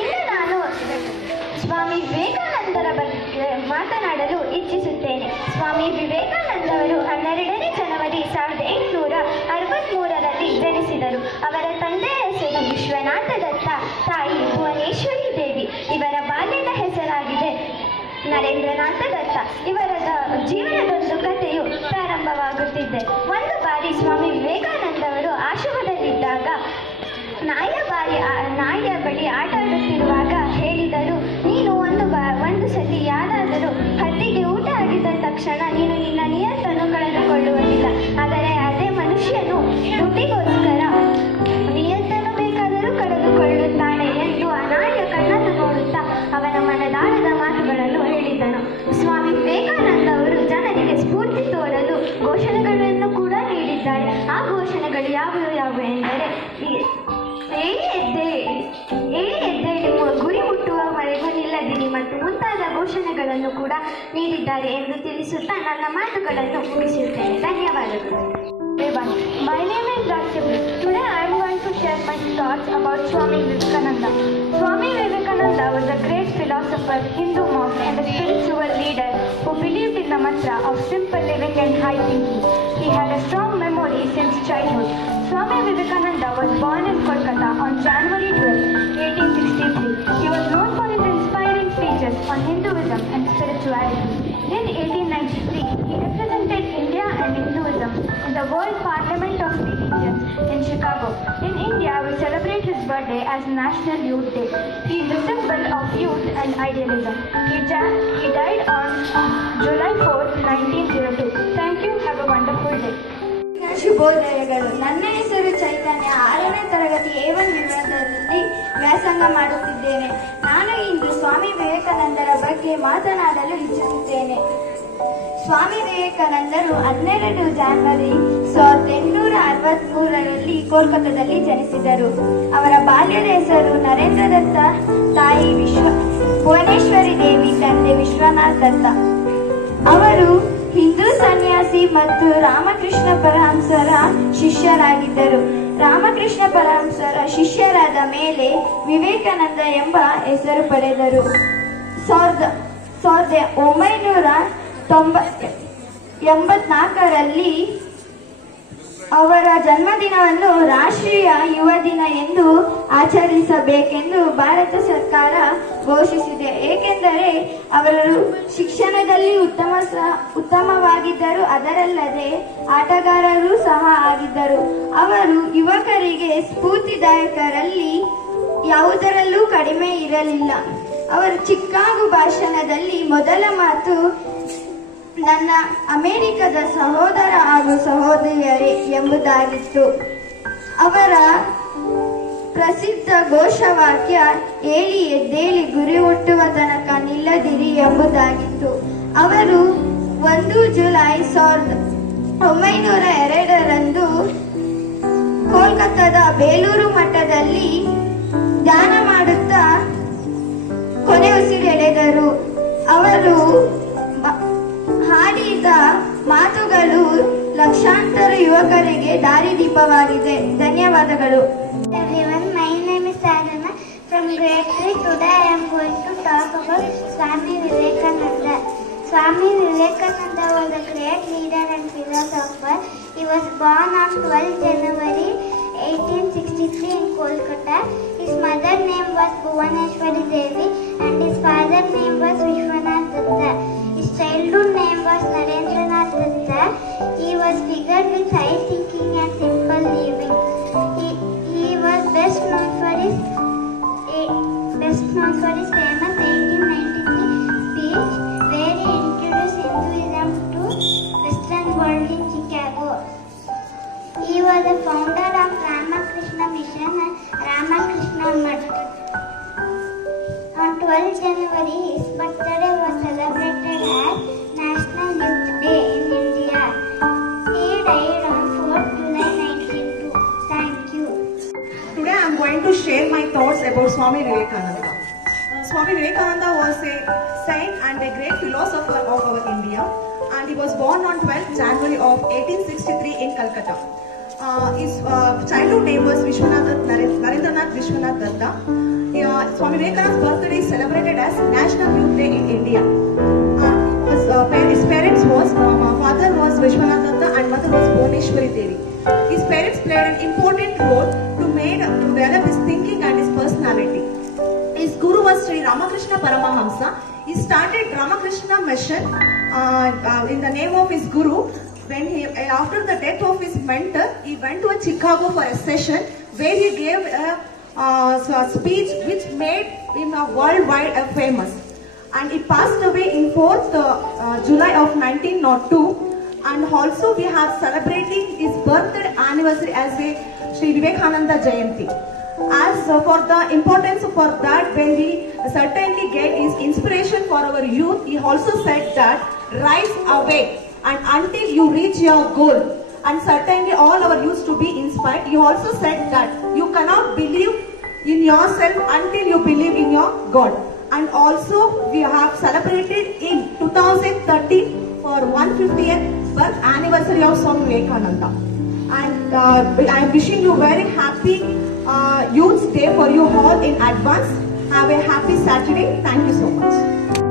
ಇಂದು ನಾನು ಸ್ವಾಮಿ ವಿವೇಕಾನಂದರ ಬಗ್ಗೆ ಮಾತನಾಡಲು ಇಚ್ಛಿಸುತ್ತೇನೆ. ಸ್ವಾಮಿ ವಿವೇಕಾನಂದವರು 12ನೇ ಜನವರಿ 1863ರಲ್ಲಿ ಜನಿಸಿದರು. ಅವರ ತಂದೆಯ ಹೆಸರು ವಿಶ್ವನಾಥ ದತ್ತ, ತಾಯಿ ಭುವನೇಶ್ವರಿ ದೇವಿ. ಇವರ ಬಾಲ್ಯದ ಹೆಸರಾಗಿದೆ ನರೇಂದ್ರನಾಥ ದತ್ತ. ಇವರ ಜೀವನದೊಂದು ಕಥೆಯು ಪ್ರಾರಂಭವಾಗುತ್ತಿದೆ. ಒಂದು ಬಾರಿ ಸ್ವಾಮಿ ವಿವೇಕಾನಂದವರು ಆಶ್ರಮದಲ್ಲಿದ್ದಾಗ ನಾಯಿಯ ಬಳಿ ಆಟ ಆಡುತ್ತಿರುವಾಗ ಹೇಳಿದರು, ನೀನು ಒಂದು ಸತಿ ಯಾರಾದರೂ ಹದ್ದಿಗೆ ಊಟ ಆಗಿದ್ದ ತಕ್ಷಣ ನೀನು ನಿನ್ನ ನಿಯತ್ತನ್ನು ಕಳೆದುಕೊಳ್ಳುವುದಿಲ್ಲ. ಆದರೆ ಅದೇ ಮನುಷ್ಯನು ದುಡ್ಡಿಗೋಸ್ಕರ ನಿಯತ್ತನ್ನು ಬೇಕಾದರೂ ಕಳೆದುಕೊಳ್ಳುತ್ತಾನೆ ಎಂದು ಆ ನಾಯಿಯ ಕಣ್ಣನ್ನು ನೋಡುತ್ತಾ ಅವನ ಮನದಾಳದ ಮಾತುಗಳನ್ನು ಹೇಳಿದನು. ಸ್ವಾಮಿ ವಿವೇಕಾನಂದ ಅವರು ಜನರಿಗೆ ಸ್ಫೂರ್ತಿ ತೋರಲು ಘೋಷಣೆಗಳನ್ನು ಕೂಡ ನೀಡಿದ್ದಾರೆ. ಆ ಘೋಷಣೆಗಳು ಯಾವುವು ಎಂದರೆ, ಏಳಿ ಎದ್ದೇಳಿ ಗುರಿ ಮುಟ್ಟುವವರೆಗೂ ನಿಲ್ಲದಿರಿ ಮತ್ತು ಮುಂತಾದ ಘೋಷಣೆಗಳನ್ನು ಕೂಡ ನೀಡಿದ್ದಾರೆ ಎಂದು ತಿಳಿಸುತ್ತಾ ನನ್ನ ಮಾತುಗಳನ್ನು ಮುಗಿಸುತ್ತೇನೆ. ಧನ್ಯವಾದಗಳು. My name is Rakshmi. Today I am going to share my thoughts about Swami Vivekananda. Swami Vivekananda was a great philosopher, Hindu monk and a spiritual leader who believed in the mantra of simple living and high thinking. He had a strong memory since childhood. Swami Vivekananda was born in Kolkata on January 12, 1863. He was known for his inspiring speeches on Hinduism and spirituality. In 1893, he represented India and Hinduism in the World Parliament of Religions in Chicago. In India, we celebrate his birthday as National Youth Day. He is a symbol of youth and idealism. He died on July 4, 1902. Thank you. Have a wonderful day. ಶುಭೋದಯಗಳು. ನನ್ನ ಹೆಸರು ಚೈತನ್ಯ. 6ನೇ ತರಗತಿ A1 ವಿಭಾಗದಲ್ಲಿ ವ್ಯಾಸಂಗ ಮಾಡುತ್ತಿದ್ದೇನೆ. ನಾನು ಇಂದು ಸ್ವಾಮಿ ವಿವೇಕಾನಂದರ ಬಗ್ಗೆ ಮಾತನಾಡಲು ಇಚ್ಛಿಸುತ್ತೇನೆ. ಸ್ವಾಮಿ ವಿವೇಕಾನಂದರು 12 ಜನವರಿ 1863ರಲ್ಲಿ ಕೋಲ್ಕತ್ತಾದಲ್ಲಿ ಜನಿಸಿದರು. ಅವರ ಬಾಲ್ಯದ ಹೆಸರು ನರೇಂದ್ರ ದತ್ತ, ತಾಯಿ ಭುವನೇಶ್ವರಿ ದೇವಿ, ತಂದೆ ವಿಶ್ವನಾಥ್ ದತ್ತ. ಅವರು ಹಿಂದೂ ಸನ್ಯಾಸಿ ಮತ್ತು ರಾಮಕೃಷ್ಣ ಪರಮಹಂಸರ ಶಿಷ್ಯರಾಗಿದ್ದರು. ರಾಮಕೃಷ್ಣ ಪರಮಹಂಸರ ಶಿಷ್ಯರಾದ ಮೇಲೆ ವಿವೇಕಾನಂದ ಎಂಬ ಹೆಸರು ಪಡೆದರು. 1984ರಲ್ಲಿ ಅವರ ಜನ್ಮದಿನವನ್ನು ರಾಷ್ಟ್ರೀಯ ಯುವ ದಿನ ಎಂದು ಆಚರಿಸಬೇಕೆಂದು ಭಾರತ ಸರ್ಕಾರ ಘೋಷಿಸಿದೆ. ಏಕೆಂದರೆ ಅವರು ಶಿಕ್ಷಣದಲ್ಲಿ ಉತ್ತಮವಾಗಿದ್ದರು, ಅದರಲ್ಲದೆ ಆಟಗಾರರು ಸಹ ಆಗಿದ್ದರು. ಅವರು ಯುವಕರಿಗೆ ಸ್ಫೂರ್ತಿದಾಯಕರಲ್ಲಿ ಯಾವುದರಲ್ಲೂ ಕಡಿಮೆ ಇರಲಿಲ್ಲ. ಅವರು ಚಿಕಾಗೋ ಭಾಷಣದಲ್ಲಿ ಮೊದಲ ಮಾತು, ನನ್ನ ಅಮೆರಿಕದ ಸಹೋದರ ಹಾಗೂ ಸಹೋದರಿಯರೇ ಎಂಬುದಾಗಿತ್ತು. ಅವರ ಪ್ರಸಿದ್ಧ ಘೋಷವಾಕ್ಯ ಏಳಿ ಎದ್ದೇಳಿ ಗುರಿ ಮುಟ್ಟುವ ತನಕ ನಿಲ್ಲದಿರಿ ಎಂಬುದಾಗಿತ್ತು. ಅವರು 1 ಜುಲೈ 1902ರಂದು ಕೋಲ್ಕತ್ತಾದ ಬೇಲೂರು ಮಠದಲ್ಲಿ ಧ್ಯಾನ ಮಾಡುತ್ತಾ ಕೊನೆ ಉಸಿರೆಳೆದರು. ಅವರು ಹಾಡಿದ ಮಾತುಗಳು ಲಕ್ಷಾಂತರ ಯುವಕರಿಗೆ ದಾರಿದೀಪವಾಗಿದೆ. ಧನ್ಯವಾದಗಳು. Everyone, my name is Sadhana from grade 3. Today I am going to talk about Swami Vivekananda. Swami Vivekananda was a great leader and philosopher. He was born on 12 January 1863 in Kolkata. His mother name was Bhuvaneshwari Devi and his father name was Vishwanath Datta. His childhood name was Narendranath Datta. He was figured with high thinking and simple living. He was best known for his famous 1893 speech where he introduced Hinduism to Western world in Chicago. He was the founder of Ramakrishna Mission and Ramakrishna Math. On 12 January, his birthday was celebrated as National Youth Day in India. He died on 4th July 1902. Thank you. Today I am going to share my thoughts about Swami Vivekananda. Swami Vivekananda was a saint and a great philosopher of our India, and he was born on 12th January of 1863 in Calcutta. His childhood name was Narendranath Vishwanath Datta. Swami Vivekananda's birthday is celebrated as National Youth Day in India. His parents was, father was Vishwanath Datta and mother was Bhuvneshwari Devi. His parents played an important role to develop his thinking and his personality. His guru was Sri Ramakrishna Paramahamsa. He started Ramakrishna Mission in the name of his guru. When after the death of his mentor, he went to Chicago for a session where he gave a speech which made him worldwide famous. And he passed away in 4th July of 1902. And also we have celebrating his birthday anniversary as a Sri Vivekananda Jayanti. As for the importance for that, when we certainly get his inspiration for our youth, he also said that rise awake and until you reach your goal. And certainly all our youth to be inspired. He also said that you cannot believe in yourself until you believe in your God. And also we have celebrated in 2013 for 150th birth anniversary of Swami Vivekananda. And I am wishing you very happy Youth Day for you all in advance. Have a happy Saturday. Thank you so much.